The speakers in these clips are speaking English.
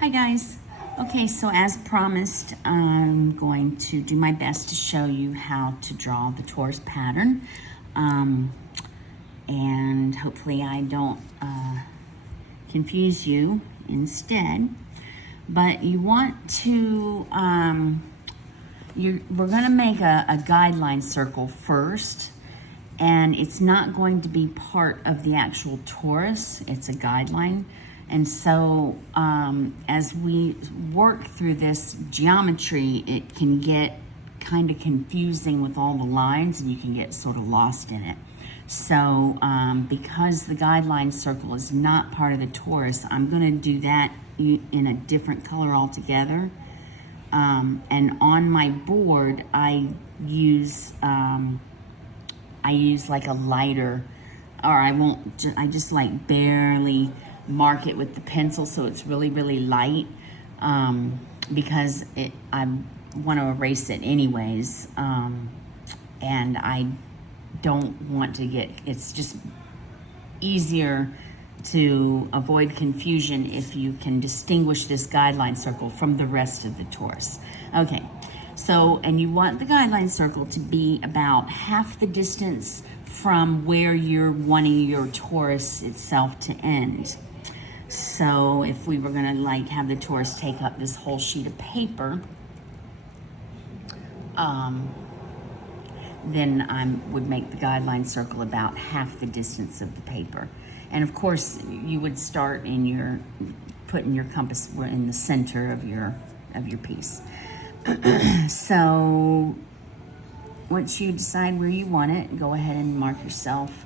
Hi guys. Okay, so as promised, I'm going to do my best to show you how to draw the torus pattern. And hopefully I don't confuse you instead. But you want to, we're gonna make a guideline circle first. And it's not going to be part of the actual torus, it's a guideline. And so as we work through this geometry, it can get kind of confusing with all the lines and you can get sort of lost in it. So because the guideline circle is not part of the torus, I'm gonna do that in a different color altogether. And on my board, I use like a lighter, or I just like barely mark it with the pencil so it's really light, because I want to erase it anyways, and I don't want to it's just easier to avoid confusion if you can distinguish this guideline circle from the rest of the torus. Okay, so, and you want the guideline circle to be about half the distance from where you're wanting your torus itself to end. So if we were gonna like have the torus take up this whole sheet of paper, then I would make the guideline circle about half the distance of the paper. And of course, you would start putting your compass in the center of your piece. So once you decide where you want it, go ahead and mark yourself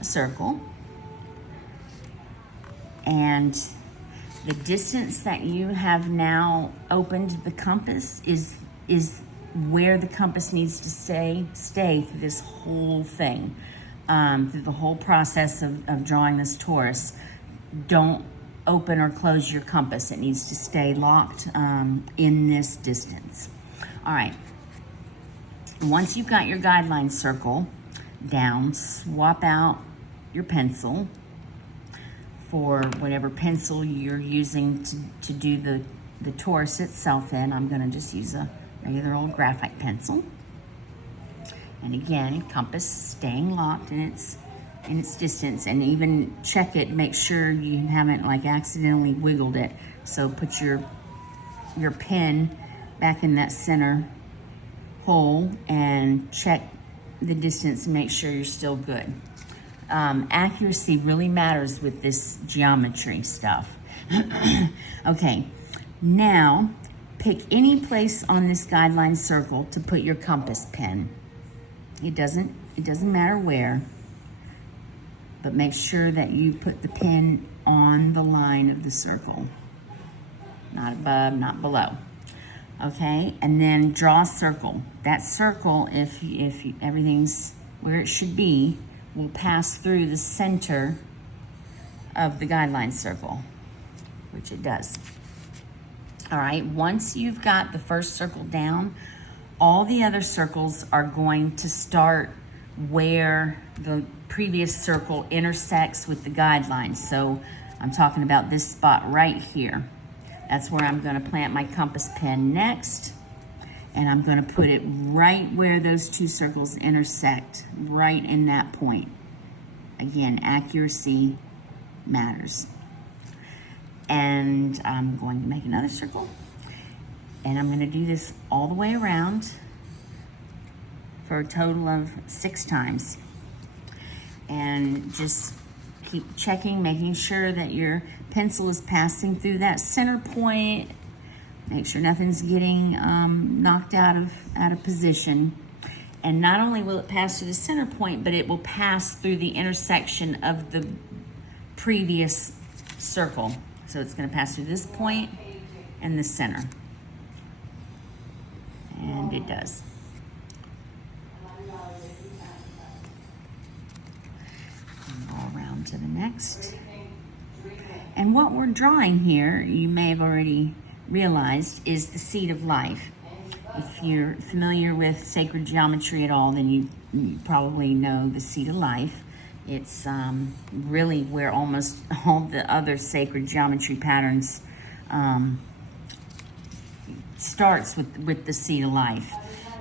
a circle. And the distance that you have now opened the compass is where the compass needs to stay through this whole thing, through the whole process of drawing this torus. Don't open or close your compass. It needs to stay locked in this distance. All right. Once you've got your guideline circle down, swap out your pencil for whatever pencil you're using to do the torus itself in. I'm gonna just use a regular old graphite pencil. And again, compass staying locked in its distance, and even check it, make sure you haven't like accidentally wiggled it. So put your pen back in that center hole and check the distance and make sure you're still good. Accuracy really matters with this geometry stuff. Okay, now pick any place on this guideline circle to put your compass pen. It doesn't matter where, but make sure that you put the pen on the line of the circle, not above, not below. Okay, and then draw a circle. That circle, if everything's where it should be, will pass through the center of the guideline circle, which it does. All right, once you've got the first circle down, all the other circles are going to start where the previous circle intersects with the guideline. So I'm talking about this spot right here. That's where I'm gonna plant my compass pen next. And I'm gonna put it right where those two circles intersect, right in that point. Again, accuracy matters. And I'm going to make another circle. And I'm gonna do this all the way around for a total of 6 times. And just keep checking, making sure that your pencil is passing through that center point. Make sure nothing's getting knocked out of position. And not only will it pass through the center point, but it will pass through the intersection of the previous circle. So it's gonna pass through this point and the center. And it does. And go around to the next. And what we're drawing here, you may have already realized, is the seed of life. If you're familiar with sacred geometry at all, then you probably know the seed of life. It's really where almost all the other sacred geometry patterns starts with the seed of life.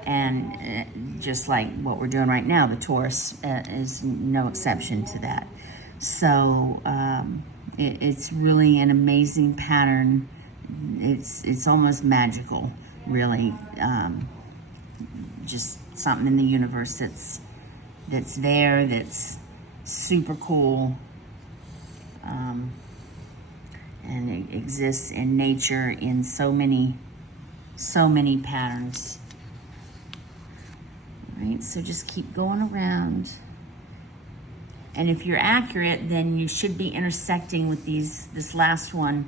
And just like what we're doing right now, the torus is no exception to that. So it's really an amazing pattern. It's almost magical, really. Just something in the universe that's there, that's super cool, and it exists in nature in so many patterns. Right, so just keep going around. And if you're accurate, then you should be intersecting with this last one.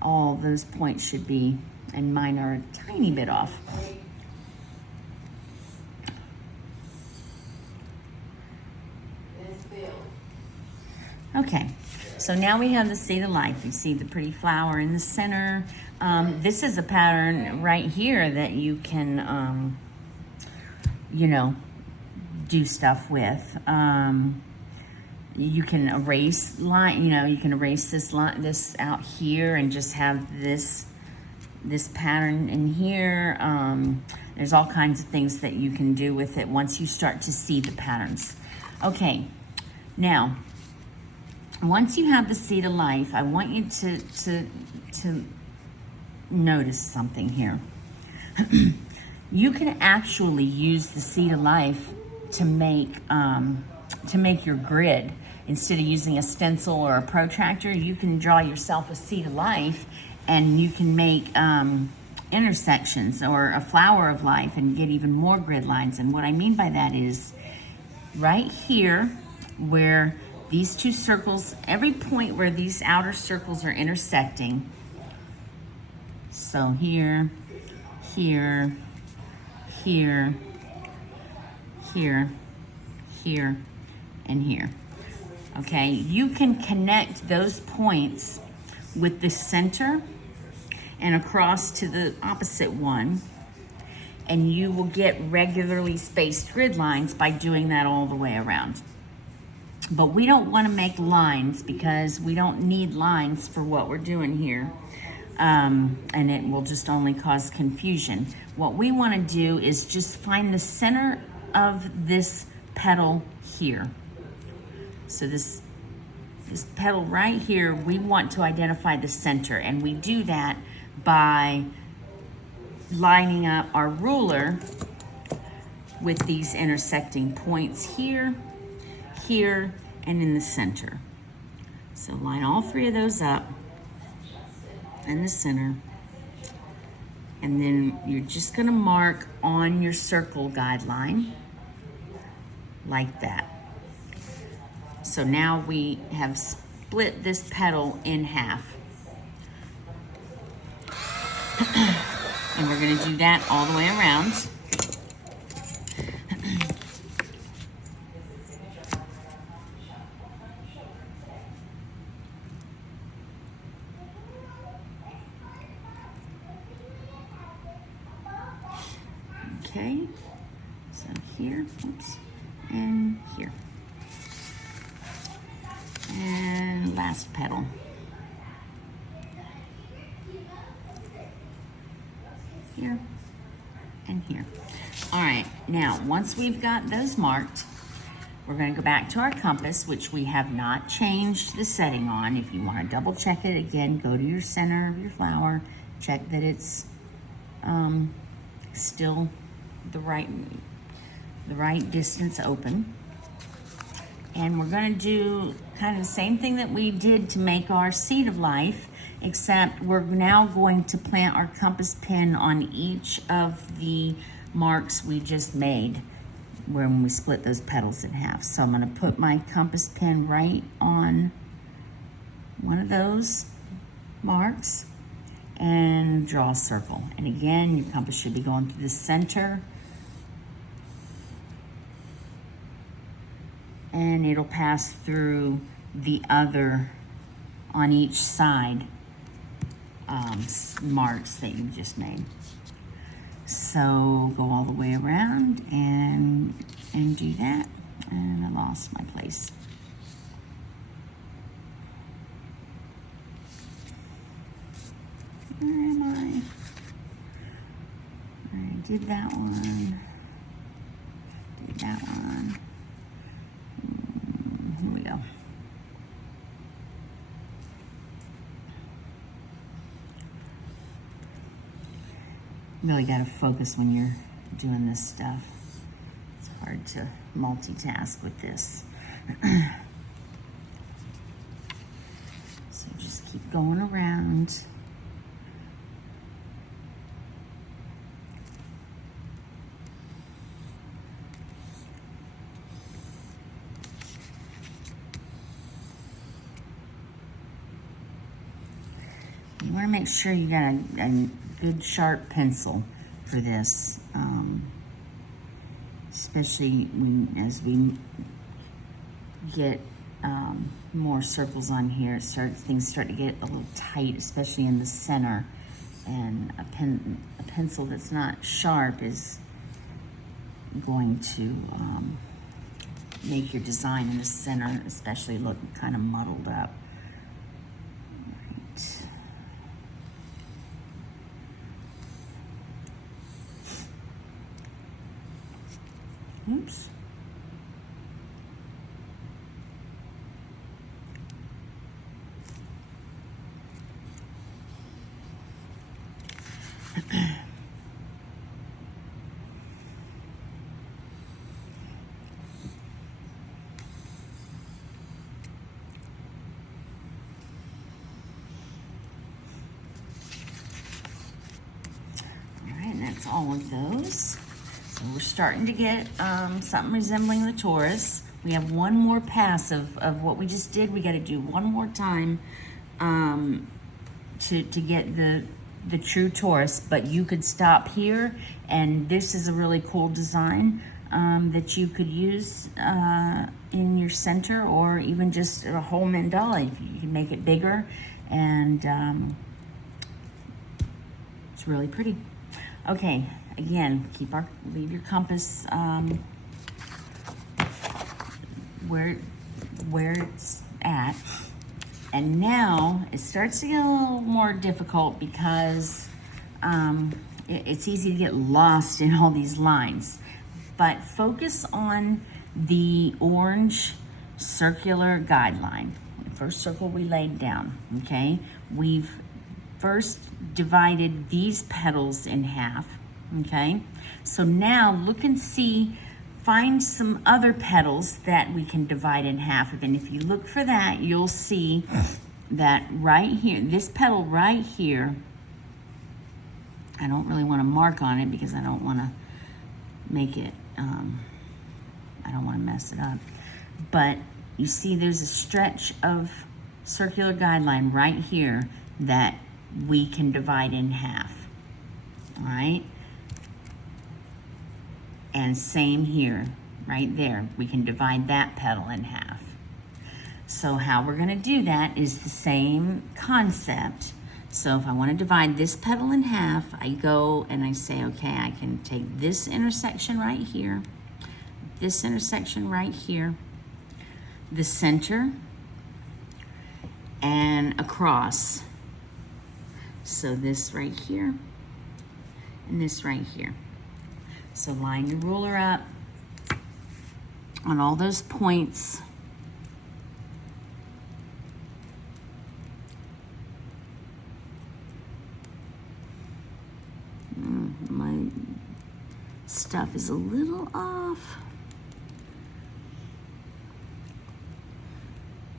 All those points should be, and mine are a tiny bit off. Okay, so now we have the seed of life. You see the pretty flower in the center. This is a pattern right here that you can, do stuff with. You can erase line, you can erase this out here and just have this pattern in here. There's all kinds of things that you can do with it once you start to see the patterns. Okay, now, once you have the seed of life, I want you to notice something here. You can actually use the seed of life to make your grid. Instead of using a stencil or a protractor, you can draw yourself a seed of life, and you can make intersections or a flower of life and get even more grid lines. And what I mean by that is right here where these two circles, every point where these outer circles are intersecting. So here, here, here, here, here, and here. Okay, you can connect those points with the center and across to the opposite one, and you will get regularly spaced grid lines by doing that all the way around. But we don't want to make lines because we don't need lines for what we're doing here. And it will just only cause confusion. What we want to do is just find the center of this petal here. So this petal right here, we want to identify the center, and we do that by lining up our ruler with these intersecting points here, here, and in the center. So line all three of those up in the center, and then you're just going to mark on your circle guideline like that. So now we have split this petal in half. And we're going to do that all the way around. Okay, so here, oops, and here. And last petal. Here and here. All right, now once we've got those marked, we're going to go back to our compass, which we have not changed the setting on. If you want to double check it again, go to your center of your flower, check that it's still the right distance open. And we're going to do kind of the same thing that we did to make our seed of life, except we're now going to plant our compass pin on each of the marks we just made when we split those petals in half. So I'm going to put my compass pin right on one of those marks and draw a circle. And again, your compass should be going through the center, and it'll pass through the other on each side marks that you just made. So go all the way around and do that. And I lost my place. Where am I? I did that one. Did that one. Here we go. Really got to focus when you're doing this stuff. It's hard to multitask with this. So just keep going around. You want to make sure you got a good sharp pencil for this, especially as we get more circles on here. Things start to get a little tight, especially in the center. And a pencil that's not sharp is going to make your design in the center, especially, look kind of muddled up. Right. Oops. That's all of those. So we're starting to get something resembling the torus. We have one more pass of what we just did. We got to do one more time to get the true torus, but you could stop here, and this is a really cool design that you could use in your center, or even just a whole mandala. You can make it bigger, and it's really pretty. Okay, again, leave your compass where it's at. And now it starts to get a little more difficult because it's easy to get lost in all these lines. But focus on the orange circular guideline. The first circle we laid down, okay? We've first divided these petals in half, okay? So now look and see, find some other petals that we can divide in half. And if you look for that, you'll see that right here, this petal right here, I don't really want to mark on it because I don't want to make it, I don't want to mess it up. But you see there's a stretch of circular guideline right here that we can divide in half, all right? And same here, right there. We can divide that petal in half. So how we're gonna do that is the same concept. So if I wanna divide this petal in half, I go and I say, okay, I can take this intersection right here, this intersection right here, the center, and across. So this right here, and this right here. So line your ruler up on all those points. My stuff is a little off.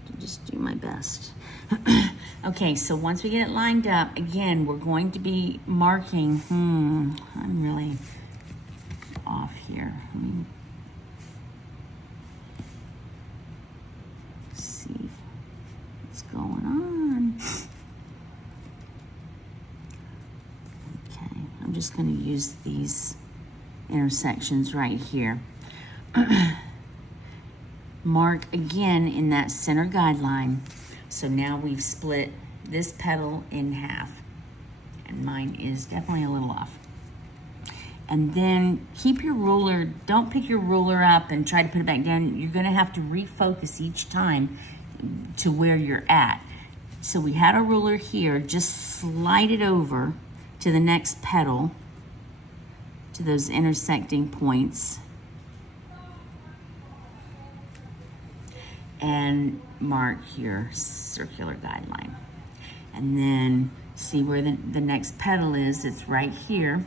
I'll just do my best. Okay, so once we get it lined up, again, we're going to be marking, I'm really off here. Let me see what's going on. Okay, I'm just going to use these intersections right here. Mark again in that center guideline. So now we've split this petal in half, and mine is definitely a little off. And then keep your ruler, don't pick your ruler up and try to put it back down. You're gonna have to refocus each time to where you're at. So we had our ruler here, just slide it over to the next petal, to those intersecting points, and mark your circular guideline. And then see where the next petal is, it's right here.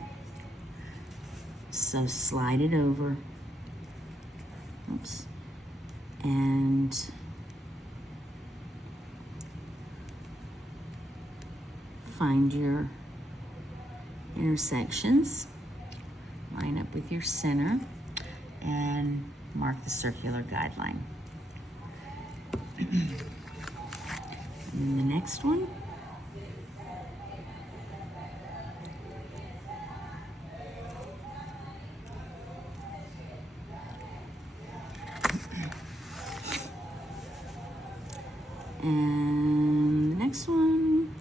So slide it over, oops, and find your intersections, line up with your center, and mark the circular guideline. And then the next one. And the next one.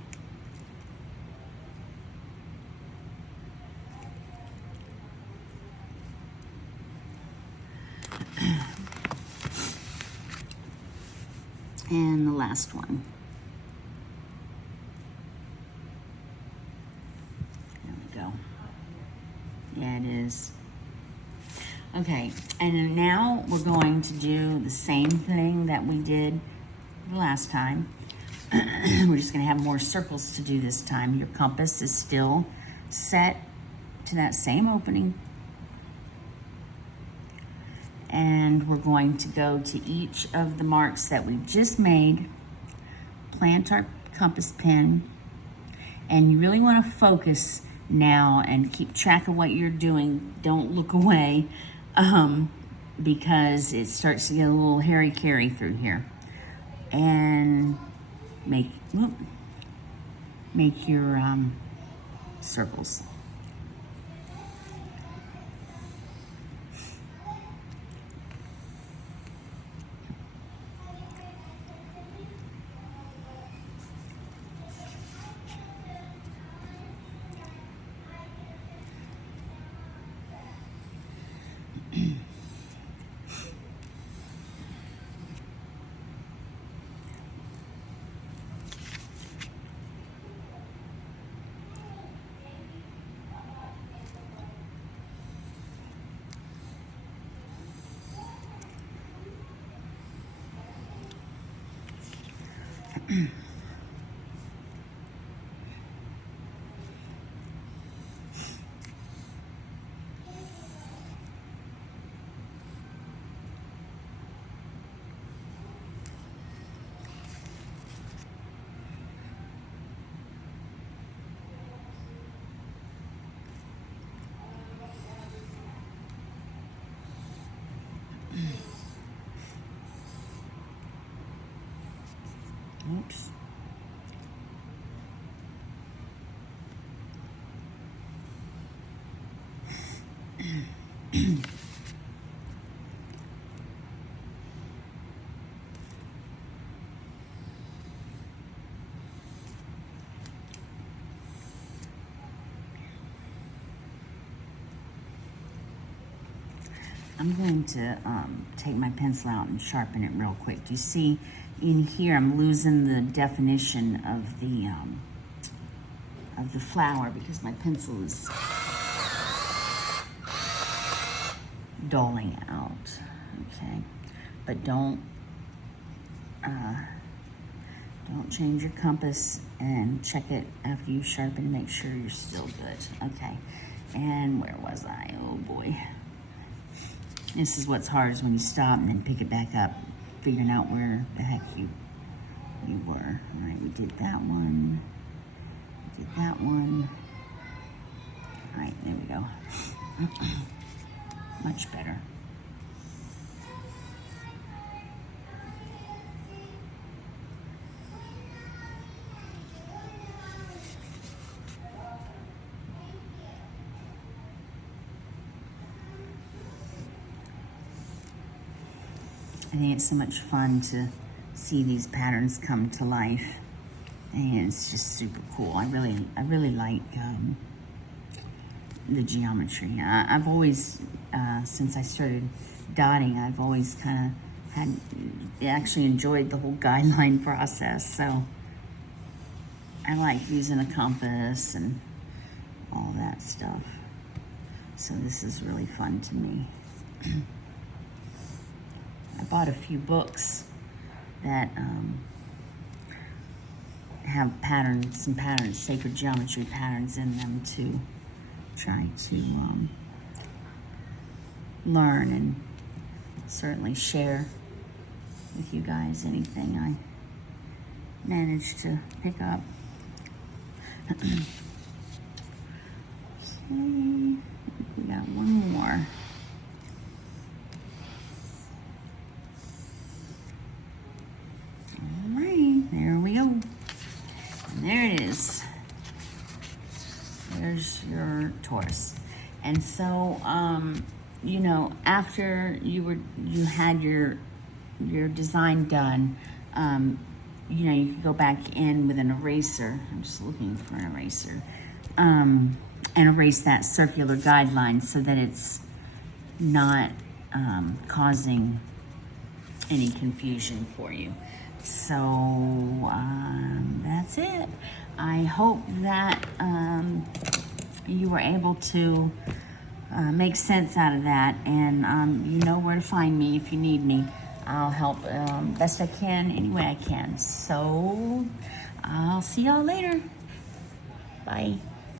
And the last one. There we go. Yeah, it is. Okay, and now we're going to do the same thing that we did the last time. We're just going to have more circles to do this time. Your compass is still set to that same opening. And we're going to go to each of the marks that we just made, plant our compass pin, and you really want to focus now and keep track of what you're doing. Don't look away, because it starts to get a little hairy-carry through here. And make your circles. Oops. I'm going to take my pencil out and sharpen it real quick. You see in here I'm losing the definition of the flower because my pencil is dulling out. Okay, but don't change your compass and check it after you sharpen. Make sure you're still good. Okay, and where was I? Oh boy. This is what's hard, is when you stop and then pick it back up, figuring out where the heck you were. All right, we did that one. We did that one. All right, there we go. Much better. I think it's so much fun to see these patterns come to life, and it's just super cool. I really like the geometry. I've always, since I started dotting, I've always kind of actually enjoyed the whole guideline process. So I like using a compass and all that stuff. So this is really fun to me. I bought a few books that have patterns, some patterns, sacred geometry patterns in them to try to learn and certainly share with you guys anything I managed to pick up. Okay, we got one more. All right, there we go. And there it is. There's your torus. And so, you know, after you had your design done, you know, you could go back in with an eraser. I'm just looking for an eraser. And erase that circular guideline so that it's not causing any confusion for you. So that's it. I hope that you were able to make sense out of that, and you know where to find me if you need me. I'll help best I can, any way I can. So I'll see y'all later. Bye.